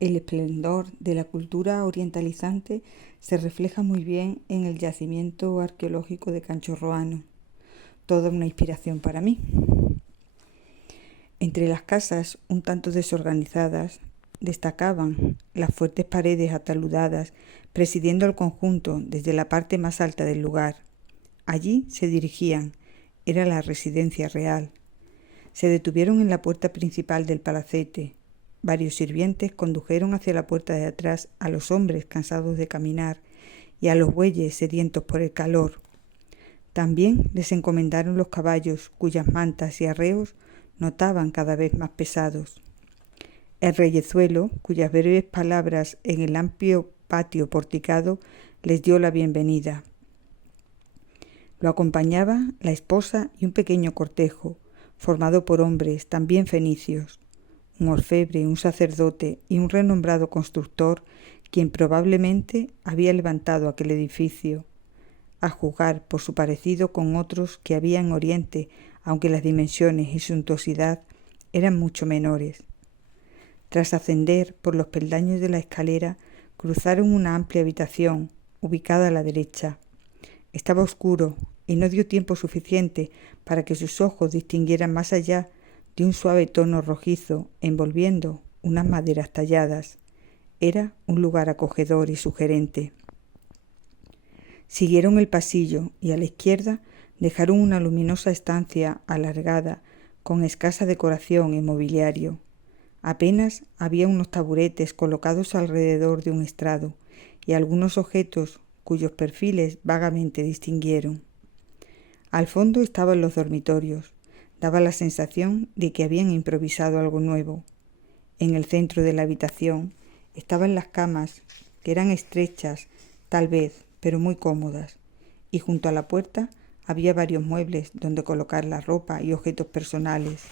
El esplendor de la cultura orientalizante se refleja muy bien en el yacimiento arqueológico de Canchorroano, toda una inspiración para mí. Entre las casas, un tanto desorganizadas, destacaban las fuertes paredes ataludadas, presidiendo el conjunto desde la parte más alta del lugar. Allí se dirigían, era la residencia real. Se detuvieron en la puerta principal del palacete. Varios sirvientes condujeron hacia la puerta de atrás a los hombres cansados de caminar y a los bueyes sedientos por el calor. También les encomendaron los caballos, cuyas mantas y arreos notaban cada vez más pesados. El reyezuelo, cuyas breves palabras en el amplio patio porticado les dio la bienvenida. Lo acompañaba la esposa y un pequeño cortejo, formado por hombres también fenicios, un orfebre, un sacerdote y un renombrado constructor, quien probablemente había levantado aquel edificio, a juzgar por su parecido con otros que había en Oriente, aunque las dimensiones y suntuosidad eran mucho menores. Tras ascender por los peldaños de la escalera, cruzaron una amplia habitación, ubicada a la derecha. Estaba oscuro y no dio tiempo suficiente para que sus ojos distinguieran más allá de un suave tono rojizo envolviendo unas maderas talladas. Era un lugar acogedor y sugerente. Siguieron el pasillo y a la izquierda dejaron una luminosa estancia alargada con escasa decoración y mobiliario. Apenas había unos taburetes colocados alrededor de un estrado y algunos objetos cuyos perfiles vagamente distinguieron. Al fondo estaban los dormitorios. Daba la sensación de que habían improvisado algo nuevo. En el centro de la habitación estaban las camas, que eran estrechas, tal vez, pero muy cómodas, y junto a la puerta había varios muebles donde colocar la ropa y objetos personales.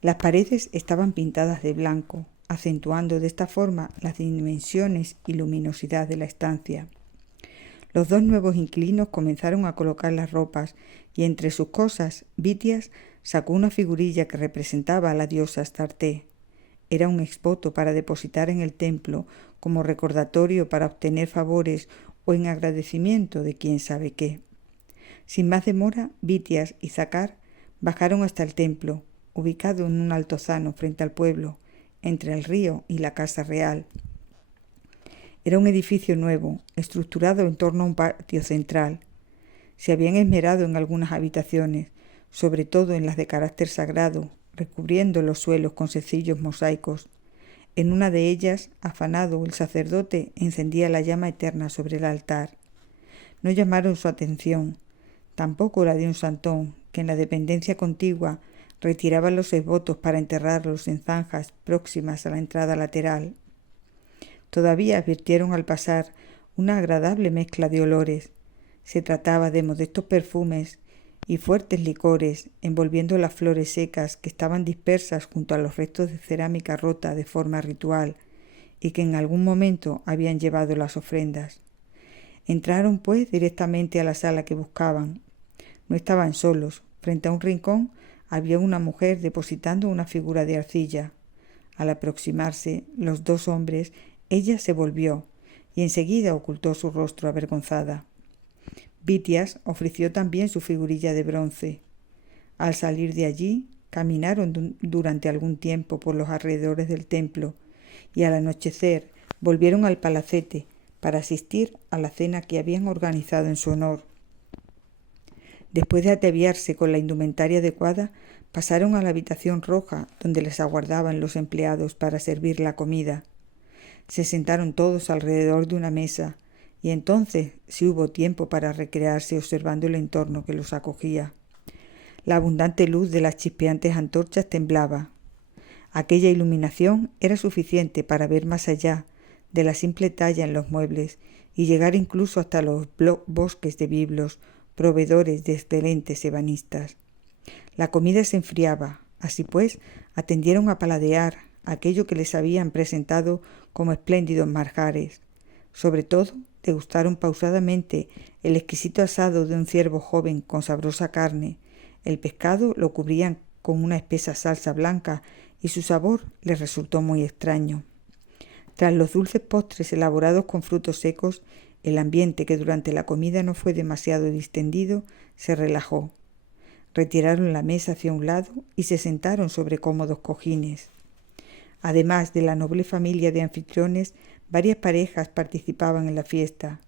Las paredes estaban pintadas de blanco, acentuando de esta forma las dimensiones y luminosidad de la estancia. Los dos nuevos inquilinos comenzaron a colocar las ropas y entre sus cosas, Bitias sacó una figurilla que representaba a la diosa Astarte. Era un exvoto para depositar en el templo como recordatorio para obtener favores o en agradecimiento de quién sabe qué. Sin más demora, Bitias y Zacar bajaron hasta el templo, ubicado en un altozano frente al pueblo, entre el río y la casa real. Era un edificio nuevo, estructurado en torno a un patio central. Se habían esmerado en algunas habitaciones, sobre todo en las de carácter sagrado, recubriendo los suelos con sencillos mosaicos. En una de ellas, afanado, el sacerdote encendía la llama eterna sobre el altar. No llamaron su atención, tampoco la de un santón, que en la dependencia contigua retiraba los esvotos para enterrarlos en zanjas próximas a la entrada lateral. Todavía advirtieron al pasar una agradable mezcla de olores. Se trataba de modestos perfumes y fuertes licores envolviendo las flores secas que estaban dispersas junto a los restos de cerámica rota de forma ritual y que en algún momento habían llevado las ofrendas. Entraron pues directamente a la sala que buscaban. No estaban solos. Frente a un rincón había una mujer depositando una figura de arcilla. Al aproximarse los dos hombres, ella se volvió y enseguida ocultó su rostro avergonzada. Bitias ofreció también su figurilla de bronce. Al salir de allí, caminaron durante algún tiempo por los alrededores del templo y al anochecer volvieron al palacete para asistir a la cena que habían organizado en su honor. Después de ataviarse con la indumentaria adecuada, pasaron a la habitación roja donde les aguardaban los empleados para servir la comida. Se sentaron todos alrededor de una mesa y entonces sí hubo tiempo para recrearse observando el entorno que los acogía. La abundante luz de las chispeantes antorchas temblaba. Aquella iluminación era suficiente para ver más allá de la simple talla en los muebles y llegar incluso hasta los bosques de biblos, proveedores de excelentes ebanistas. La comida se enfriaba, así pues atendieron a paladear aquello que les habían presentado como espléndidos manjares. Sobre todo, degustaron pausadamente el exquisito asado de un ciervo joven con sabrosa carne. El pescado lo cubrían con una espesa salsa blanca y su sabor les resultó muy extraño. Tras los dulces postres elaborados con frutos secos, el ambiente, que durante la comida no fue demasiado distendido, se relajó. Retiraron la mesa hacia un lado y se sentaron sobre cómodos cojines. Además de la noble familia de anfitriones, varias parejas participaban en la fiesta.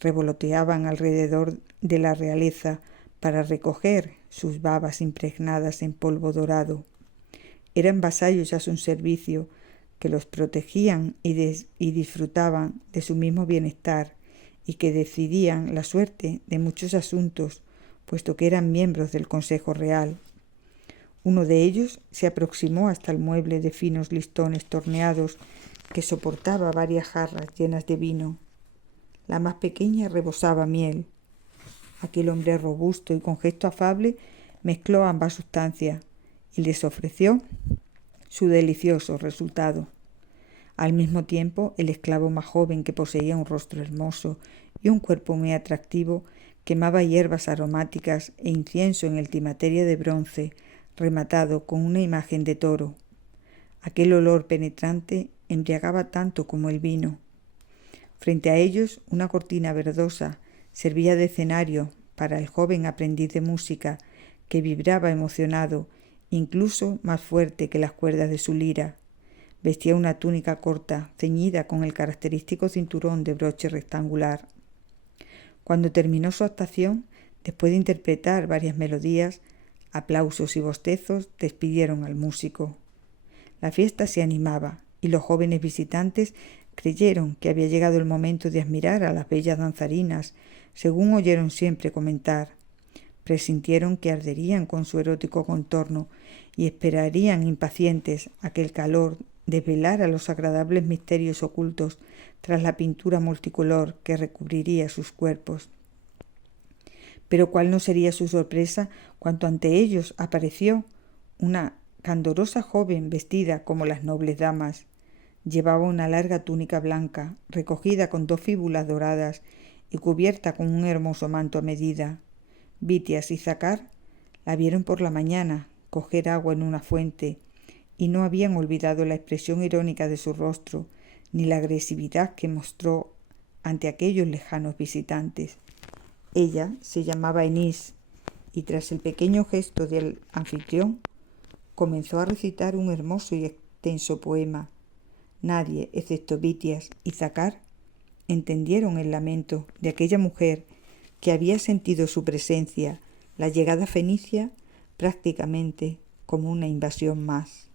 Revoloteaban alrededor de la realeza para recoger sus babas impregnadas en polvo dorado. Eran vasallos a su servicio, que los protegían y disfrutaban de su mismo bienestar, y que decidían la suerte de muchos asuntos, puesto que eran miembros del Consejo Real. Uno de ellos se aproximó hasta el mueble de finos listones torneados que soportaba varias jarras llenas de vino. La más pequeña rebosaba miel. Aquel hombre robusto y con gesto afable mezcló ambas sustancias y les ofreció su delicioso resultado. Al mismo tiempo, el esclavo más joven, que poseía un rostro hermoso y un cuerpo muy atractivo, quemaba hierbas aromáticas e incienso en el timateria de bronce, rematado con una imagen de toro. Aquel olor penetrante embriagaba tanto como el vino. Frente a ellos, una cortina verdosa servía de escenario para el joven aprendiz de música, que vibraba emocionado, incluso más fuerte que las cuerdas de su lira. Vestía una túnica corta, ceñida con el característico cinturón de broche rectangular. Cuando terminó su actuación, después de interpretar varias melodías, aplausos y bostezos despidieron al músico. La fiesta se animaba y los jóvenes visitantes creyeron que había llegado el momento de admirar a las bellas danzarinas, según oyeron siempre comentar. Presintieron que arderían con su erótico contorno y esperarían impacientes a que el calor desvelara los agradables misterios ocultos tras la pintura multicolor que recubriría sus cuerpos. Pero cuál no sería su sorpresa cuando ante ellos apareció una candorosa joven vestida como las nobles damas. Llevaba una larga túnica blanca, recogida con 2 fíbulas doradas y cubierta con un hermoso manto a medida. Bitias y Zacar la vieron por la mañana coger agua en una fuente y no habían olvidado la expresión irónica de su rostro ni la agresividad que mostró ante aquellos lejanos visitantes. Ella se llamaba Enís y tras el pequeño gesto del anfitrión comenzó a recitar un hermoso y extenso poema. Nadie, excepto Bitias y Zacar, entendieron el lamento de aquella mujer que había sentido su presencia, la llegada fenicia, prácticamente como una invasión más.